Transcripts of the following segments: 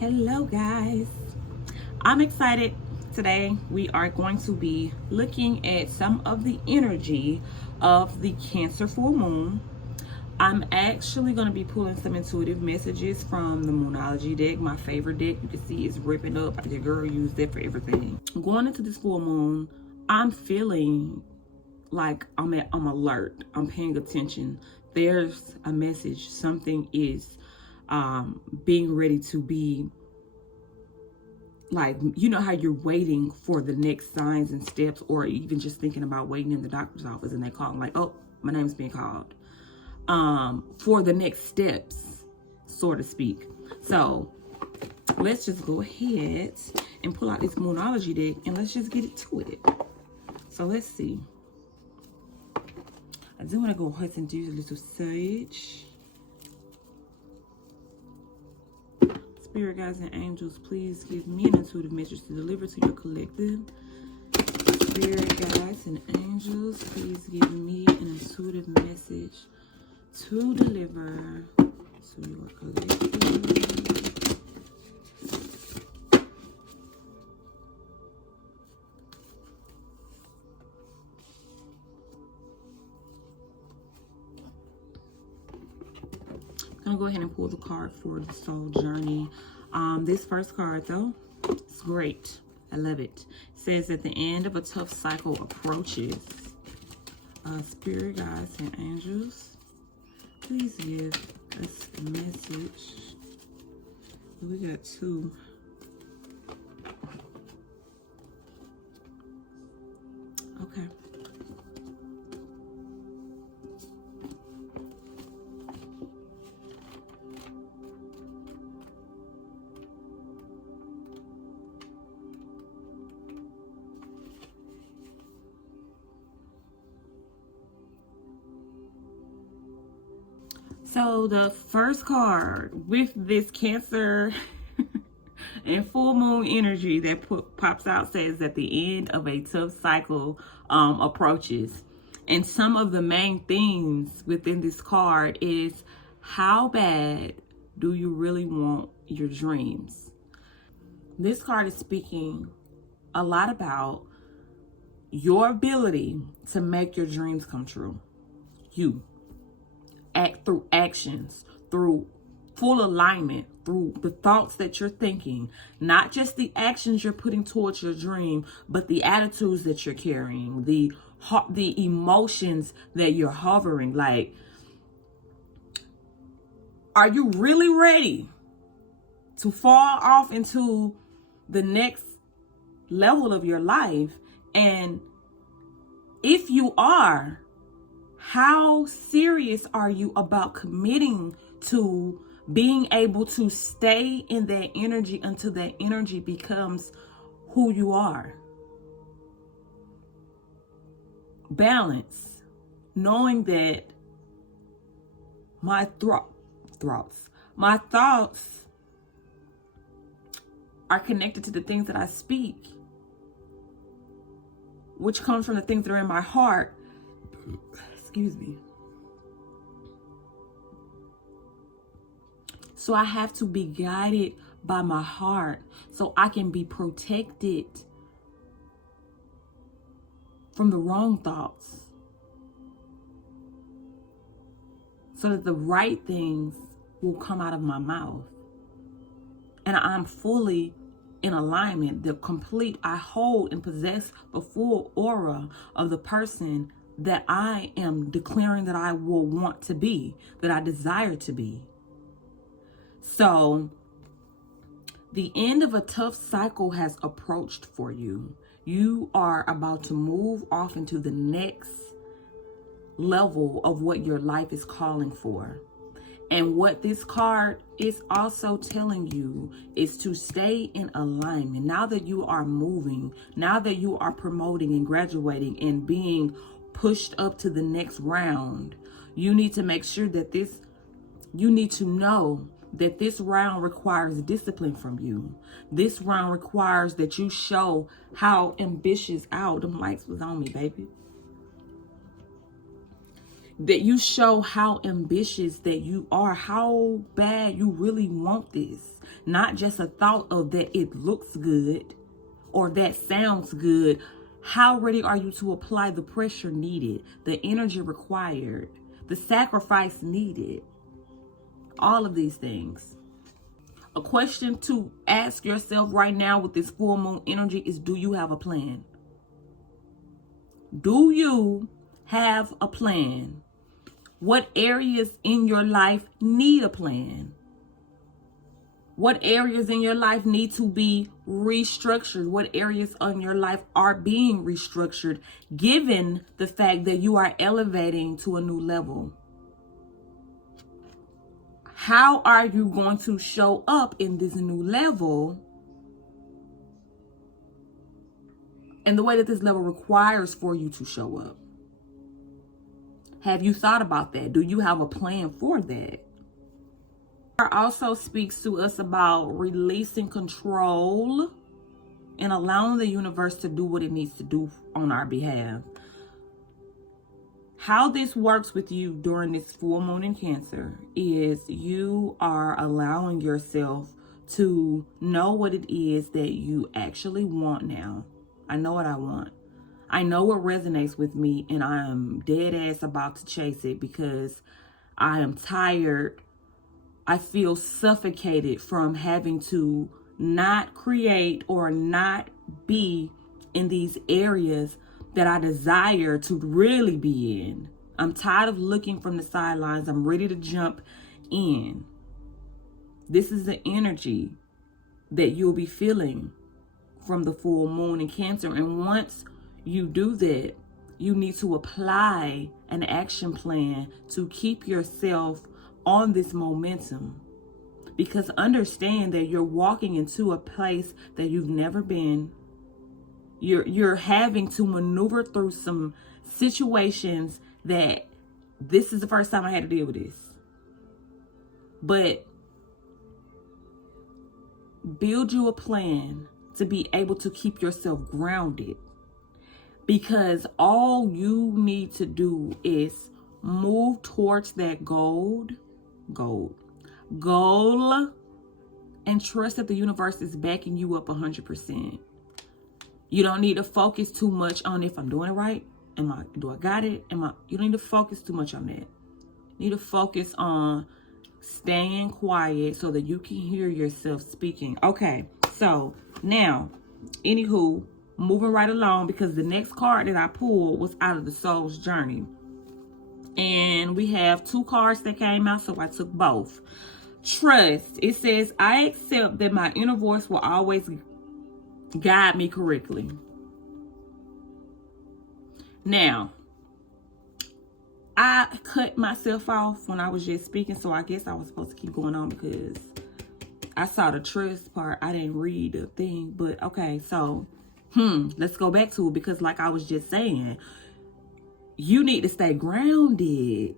Hello guys, I'm excited. Today we are going to be looking at some of the energy of the Cancer full moon. I'm actually going to be pulling some intuitive messages from the Moonology deck, my favorite deck. You can see it's ripping up. The girl used that for everything. Going into this full moon, I'm feeling like I'm alert. I'm paying attention. There's a message. Something is being ready to be, like, you know how you're waiting for the next signs and steps, or even just thinking about waiting in the doctor's office and they call like, oh, my name's being called, for the next steps, so to speak. So let's just go ahead and pull out this Moonology deck and let's just get it to it. So let's see. I do want to go ahead and do a little sage. Spirit guides and angels, please give me an intuitive message to deliver to your collective. Spirit guides and angels, please give me an intuitive message to deliver to your collective. I'm gonna go ahead and pull the card for the soul journey. This first card though, it's great. I love it. It says that the end of a tough cycle approaches. Spirit guides and angels, please give us a message. We got two. Okay. So the first card with this Cancer and full moon energy that pops out says that the end of a tough cycle approaches. And some of the main themes within this card is, how bad do you really want your dreams? This card is speaking a lot about your ability to make your dreams come true. You act through actions, through full alignment, through the thoughts that you're thinking, not just the actions you're putting towards your dream, but the attitudes that you're carrying, the emotions that you're hovering. Like, are you really ready to fall off into the next level of your life? And if you are, how serious are you about committing to being able to stay in that energy until that energy becomes who you are? Balance. Knowing that my thoughts are connected to the things that I speak, which comes from the things that are in my heart. Excuse me. So I have to be guided by my heart so I can be protected from the wrong thoughts, so that the right things will come out of my mouth. And I'm fully in alignment, I hold and possess the full aura of the person that I am declaring that I will want to be, that I desire to be. So the end of a tough cycle has approached for you. You are about to move off into the next level of what your life is calling for. And what this card is also telling you is to stay in alignment. Now that you are moving, now that you are promoting and graduating and being pushed up to the next round, you need to make sure that you need to know that this round requires discipline from you. This round requires that you show how ambitious. Ow, them lights was on me, baby. that you show how ambitious that you are, how bad you really want this. Not just a thought of that it looks good or that sounds good. How ready are you to apply the pressure needed, the energy required, the sacrifice needed? All of these things. A question to ask yourself right now with this full moon energy is, do you have a plan? Do you have a plan? What areas in your life need a plan? What areas in your life need to be restructured? What areas in your life are being restructured, given the fact that you are elevating to a new level? How are you going to show up in this new level and the way that this level requires for you to show up? Have you thought about that? Do you have a plan for that? It also speaks to us about releasing control and allowing the universe to do what it needs to do on our behalf. How this works with you during this full moon in Cancer is you are allowing yourself to know what it is that you actually want now. I know what I want. I know what resonates with me, and I am dead ass about to chase it because I am tired. I feel suffocated from having to not create or not be in these areas that I desire to really be in. I'm tired of looking from the sidelines. I'm ready to jump in. This is the energy that you'll be feeling from the full moon in Cancer. And once you do that, you need to apply an action plan to keep yourself on this momentum. Because understand that you're walking into a place that you've never been. You're having to maneuver through some situations that this is the first time I had to deal with this. But build you a plan to be able to keep yourself grounded. Because all you need to do is move towards that goal, and trust that the universe is backing you up 100%. You don't need to focus too much on if I'm doing it right. Do I got it? You don't need to focus too much on that. You need to focus on staying quiet so that you can hear yourself speaking. Okay, so now, anywho, moving right along, because the next card that I pulled was out of the Soul's Journey. And we have 2 cards that came out, so I took both. Trust. It says, I accept that my inner voice will always guide me correctly. Now, I cut myself off when I was just speaking, so I guess I was supposed to keep going on because I saw the trust part. I didn't read the thing, but okay, so let's go back to it, because like I was just saying, you need to stay grounded.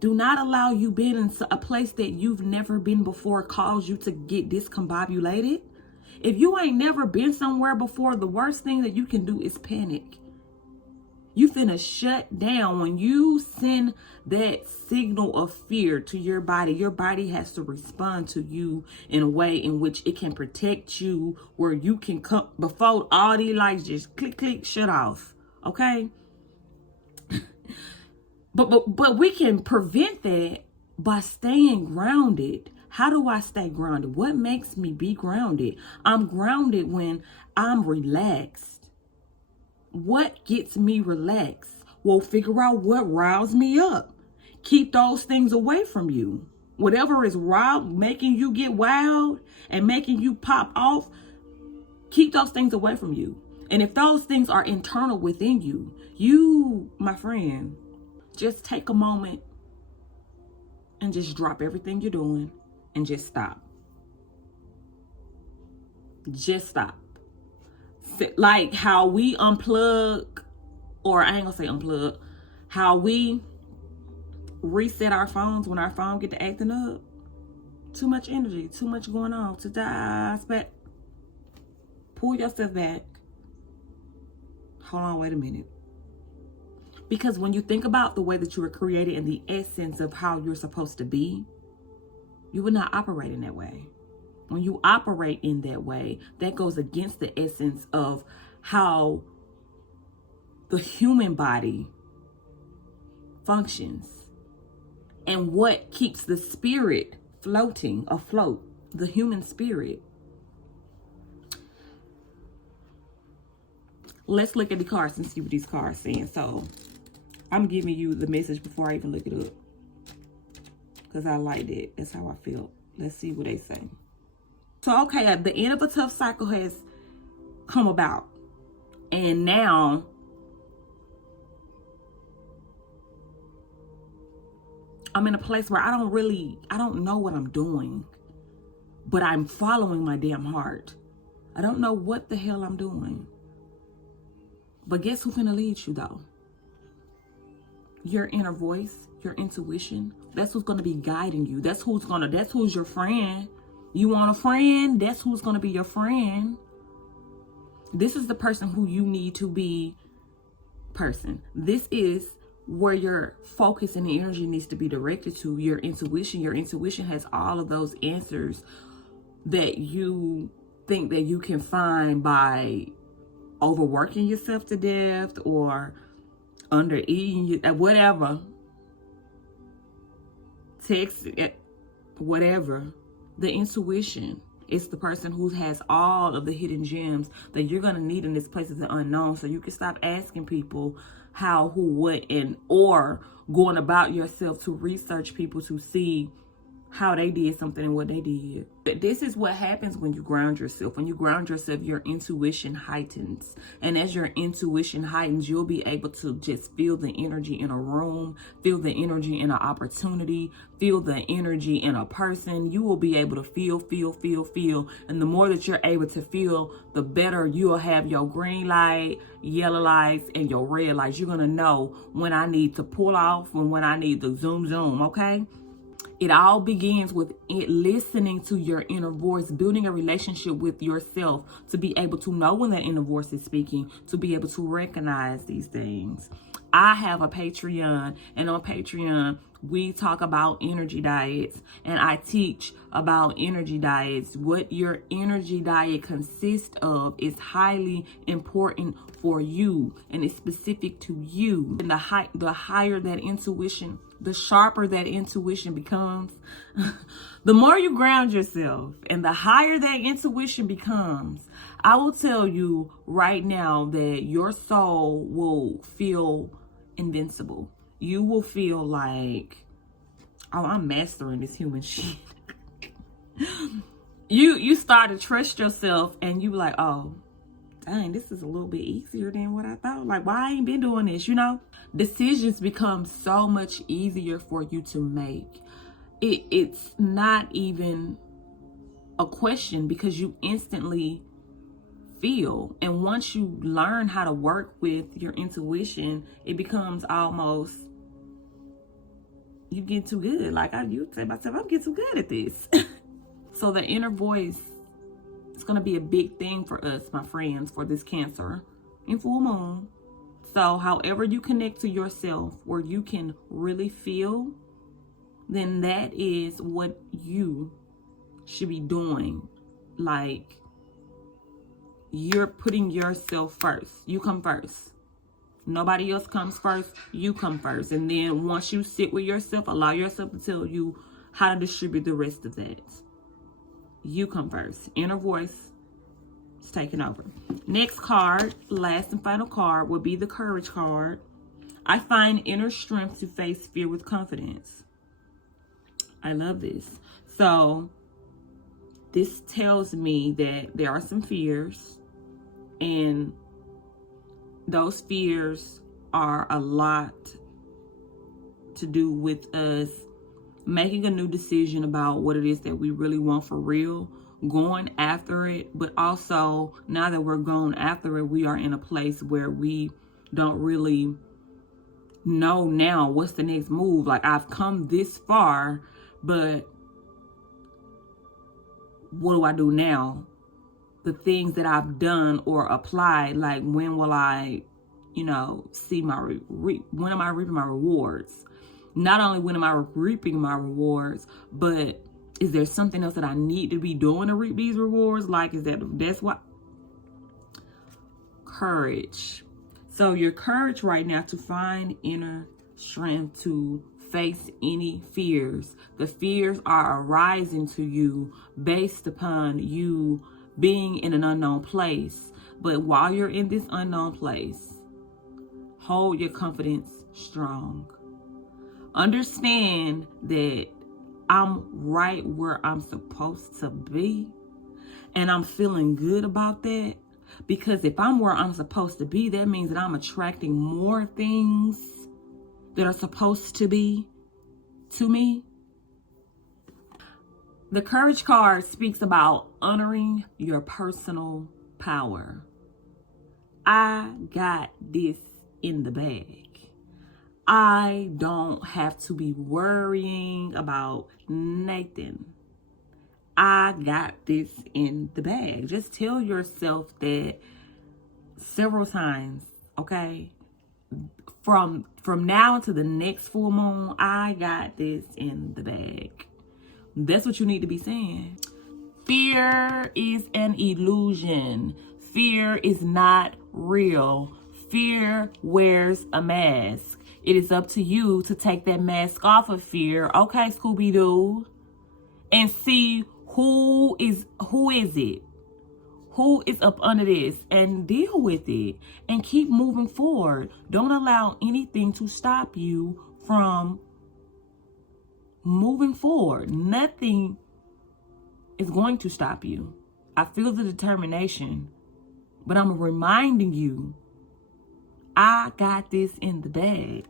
Do not allow you being in a place that you've never been before cause you to get discombobulated. If you ain't never been somewhere before, the worst thing that you can do is panic. You finna shut down. When you send that signal of fear to your body has to respond to you in a way in which it can protect you, where you can come before all these lights just click, shut off. Okay? But we can prevent that by staying grounded. How do I stay grounded? What makes me be grounded? I'm grounded when I'm relaxed. What gets me relaxed? Well, figure out what riles me up. Keep those things away from you. Whatever is wild, making you get wild and making you pop off, keep those things away from you. And if those things are internal within you, my friend, just take a moment and just drop everything you're doing and just stop. Just stop. Like how we unplug, or I ain't gonna say unplug, how we reset our phones when our phone get to acting up. Too much energy, too much going on. To die, back. Pull yourself back. Hold on, wait a minute. Because when you think about the way that you were created and the essence of how you're supposed to be, you would not operate in that way. When you operate in that way, that goes against the essence of how the human body functions and what keeps the spirit floating afloat, the human spirit. Let's look at the cards and see what these cards are saying. So I'm giving you the message before I even look it up, because I liked it. That's how I feel. Let's see what they say. So, okay, at the end of a tough cycle has come about. And now I'm in a place where I don't know what I'm doing, but I'm following my damn heart. I don't know what the hell I'm doing. But guess who's gonna lead you though? Your inner voice, your intuition. That's who's gonna be guiding you. That's who's your friend. You want a friend? That's who's gonna be your friend. This is the person who you need to be person. This is where your focus and the energy needs to be directed to, your intuition. Your intuition has all of those answers that you think that you can find by overworking yourself to death or under eating, whatever, text, whatever. The intuition is the person who has all of the hidden gems that you're going to need in this place of the unknown, so you can stop asking people how, who, what, and or going about yourself to research people to see how they did something and what they did. But this is what happens when you ground yourself. When you ground yourself, your intuition heightens. And as your intuition heightens, you'll be able to just feel the energy in a room, feel the energy in an opportunity, feel the energy in a person. You will be able to feel. And the more that you're able to feel, the better you'll have your green light, yellow lights, and your red lights. You're going to know when I need to pull off and when I need to zoom, okay? It all begins with it listening to your inner voice, building a relationship with yourself to be able to know when that inner voice is speaking, to be able to recognize these things. I have a Patreon, and on Patreon, we talk about energy diets, and I teach about energy diets. What your energy diet consists of is highly important for you, and it's specific to you. And the higher that intuition, the sharper that intuition becomes, the more you ground yourself and the higher that intuition becomes, I will tell you right now that your soul will feel invincible. You will feel like, oh, I'm mastering this human shit. You start to trust yourself and you like, oh, dang, this is a little bit easier than what I thought. Like, why I ain't been doing this, you know? Decisions become so much easier for you to make. It's not even a question because you instantly feel. And once you learn how to work with your intuition, it becomes almost, you get too good. Like you say myself, I'm getting too good at this. So the inner voice, it's going to be a big thing for us, my friends, for this Cancer in full moon. So however you connect to yourself, where you can really feel, then that is what you should be doing. Like, you're putting yourself first. You come first. Nobody else comes first. You come first. And then once you sit with yourself, allow yourself to tell you how to distribute the rest of that. You come first. Inner voice is taking over. Next card, last and final card, will be the Courage card. I find inner strength to face fear with confidence. I love this. So this tells me that there are some fears, and those fears are a lot to do with us making a new decision about what it is that we really want for real, going after it. But also, now that we're going after it, we are in a place where we don't really know now what's the next move. Like, I've come this far, but what do I do now? The things that I've done or applied, like, when will I see when am I reaping my rewards? Not only when am I reaping my rewards, but is there something else that I need to be doing to reap these rewards? Like, that's why? Courage. So your courage right now to find inner strength to face any fears. The fears are arising to you based upon you being in an unknown place. But while you're in this unknown place, hold your confidence strong. Understand that I'm right where I'm supposed to be. And I'm feeling good about that. Because if I'm where I'm supposed to be, that means that I'm attracting more things that are supposed to be to me. The Courage card speaks about honoring your personal power. I got this in the bag. I don't have to be worrying about Nathan. I got this in the bag. Just tell yourself that several times, okay? From now to the next full moon, I got this in the bag. That's what you need to be saying. Fear is an illusion. Fear is not real. Fear wears a mask. It is up to you to take that mask off of fear, okay, Scooby-Doo, and see who is it? Who is up under this, and deal with it and keep moving forward. Don't allow anything to stop you from moving forward. Nothing is going to stop you. I feel the determination, but I'm reminding you, I got this in the bag.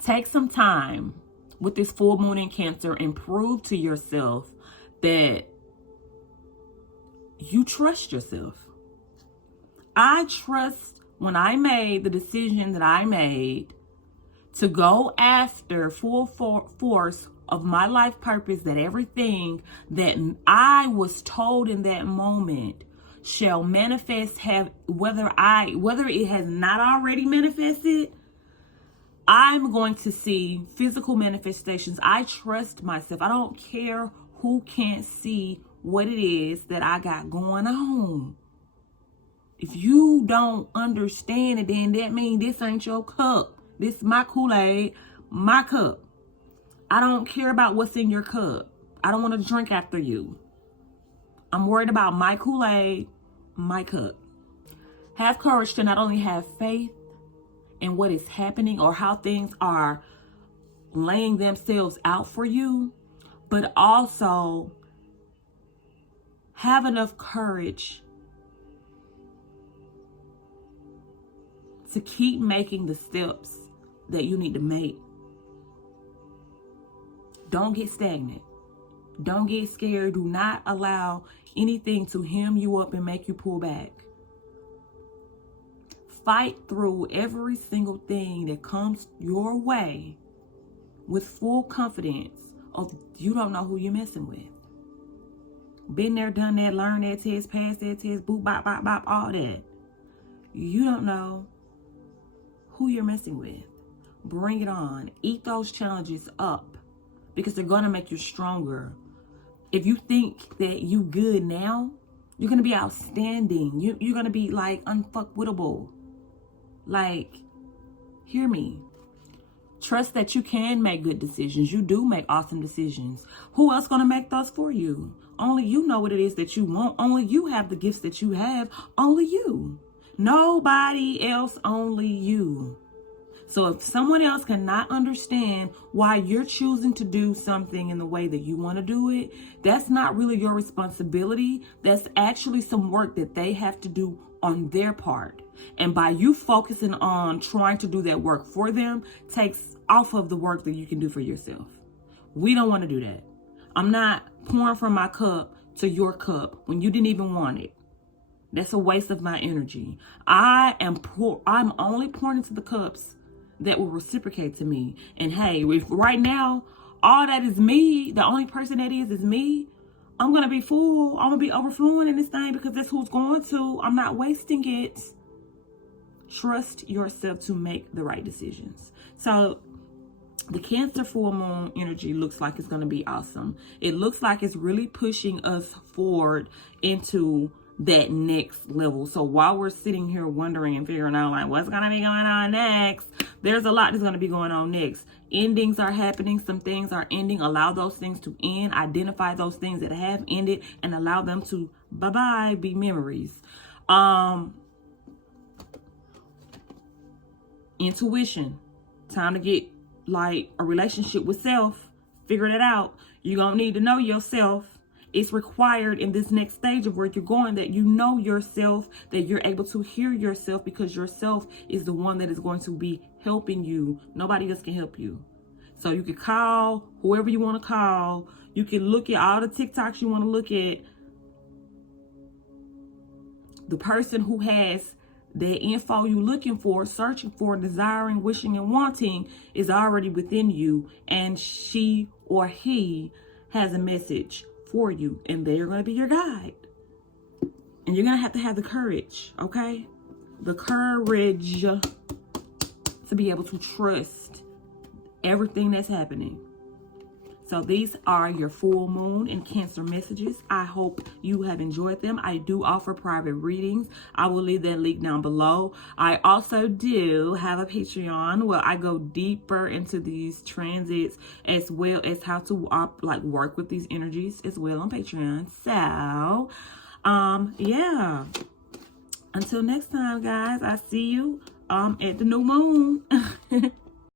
Take some time with this full moon in Cancer and prove to yourself that you trust yourself. I trust when I made the decision that I made to go after full force of my life purpose, that everything that I was told in that moment shall manifest, whether it has not already manifested, I'm going to see physical manifestations. I trust myself. I don't care who can't see what it is that I got going on. If you don't understand it, then that means this ain't your cup. This is my Kool-Aid, my cup. I don't care about what's in your cup. I don't want to drink after you. I'm worried about my Kool-Aid, my cup. Have courage to not only have faith in what is happening or how things are laying themselves out for you, but also have enough courage to keep making the steps that you need to make. Don't get stagnant. Don't get scared. Do not allow anything to hem you up and make you pull back. Fight through every single thing that comes your way with full confidence of you don't know who you're messing with. Been there, done that, learned that test, passed that test, boop, bop, bop, bop, all that. You don't know who you're messing with. Bring it on. Eat those challenges up because they're going to make you stronger. If you think that you good now, you're going to be outstanding. You're going to be like unfuckwittable. Like, hear me. Trust that you can make good decisions. You do make awesome decisions. Who else going to make those for you? Only you know what it is that you want. Only you have the gifts that you have. Only you. Nobody else, only you. So if someone else cannot understand why you're choosing to do something in the way that you want to do it, that's not really your responsibility. That's actually some work that they have to do on their part. And by you focusing on trying to do that work for them, takes off of the work that you can do for yourself. We don't want to do that. I'm not pouring from my cup to your cup when you didn't even want it. That's a waste of my energy. I'm only pouring into the cups that will reciprocate to me. And hey, if right now, all that is me, the only person that is me, I'm going to be full. I'm going to be overflowing in this thing because that's who's going to. I'm not wasting it. Trust yourself to make the right decisions. So the Cancer full moon energy looks like it's going to be awesome. It looks like it's really pushing us forward into that next level. So while we're sitting here wondering and figuring out like what's going to be going on next, there's a lot that's going to be going on next. Endings are happening. Some things are ending. Allow those things to end. Identify those things that have ended and allow them to bye-bye, be memories. Intuition. Time to get like a relationship with self. Figure that out. You're going to need to know yourself. It's required in this next stage of where you're going that you know yourself, that you're able to hear yourself, because yourself is the one that is going to be helping you. Nobody else can help you. So you can call whoever you want to call. You can look at all the TikToks you want to look at. The person who has the info you're looking for, searching for, desiring, wishing, and wanting is already within you, and she or he has a message for you, and they're going to be your guide. And you're going to have the courage, okay? The courage to be able to trust everything that's happening. So these are your full moon and Cancer messages. I hope you have enjoyed them. I do offer private readings. I will leave that link down below. I also do have a Patreon where I go deeper into these transits, as well as how to work with these energies as well on Patreon. So, yeah. Until next time, guys, I see you at the new moon.